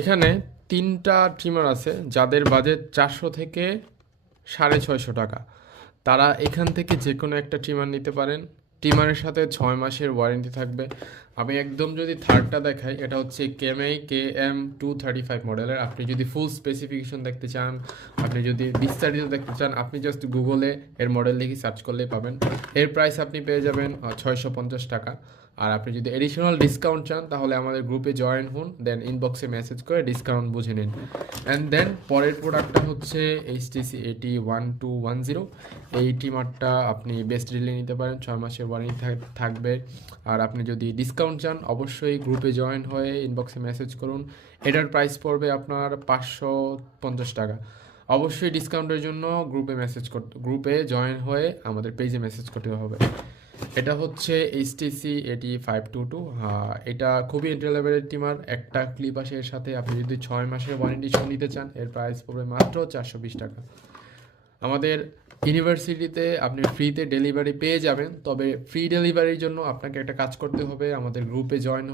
এখানে 3টা ট্রিমার আছে যাদের বাজেট 400 থেকে 650 টাকা। তারা এখান থেকে যে কোনো একটা ট্রিমার নিতে পারেন। ট্রিমারের সাথে 6 মাসের ওয়ারেন্টি থাকবে। আমি একদম যদি থার্ডটা দেখাই, এটা হচ্ছে কেএমআই KM235 মডেলের। আপনি যদি ফুল স্পেসিফিকেশন দেখতে চান, আপনি যদি বিস্তারিত দেখতে চান, আপনি জাস্ট গুগলে এর মডেল লিখে সার্চ করলেই পাবেন। এর প্রাইস আপনি পেয়ে যাবেন 650 টাকা। আর আপনি যদি এডিশনাল ডিসকাউন্ট চান তাহলে আমাদের গ্রুপে জয়েন হন, দেন ইনবক্সে মেসেজ করে ডিসকাউন্ট বুঝে নিন। অ্যান্ড দেন পরের প্রোডাক্টটা হচ্ছে HTC 821210। এই ট্রিমারটা আপনি বেস্ট ডিলে নিতে পারেন, 6 মাসের ওয়ারেন্টি থাকবে। আর আপনি যদি ডিসকাউন্ট চান অবশ্যই গ্রুপে জয়েন হয়ে ইনবক্সে মেসেজ করুন। এটার প্রাইস পড়বে আপনার 550 টাকা। অবশ্যই ডিসকাউন্টের জন্য গ্রুপে জয়েন হয়ে আমাদের পেজে মেসেজ করতে হবে। এটা হচ্ছে HTC 8522। হ্যাঁ, এটা খুবই এন্ট্রি লেভেলের টিমার। একটা ক্লিপ আসে এর সাথে। আপনি যদি 6 মাসের ওয়ারেন্টি সহ নিতে চান এর প্রাইস পড়বে মাত্র 420 টাকা। আমাদের ইউনিভার্সিটিতে আপনি ফ্রিতে ডেলিভারি পেয়ে যাবেন, তবে ফ্রি ডেলিভারির জন্য আপনাকে একটা কাজ করতে হবে, আমাদের গ্রুপে জয়েন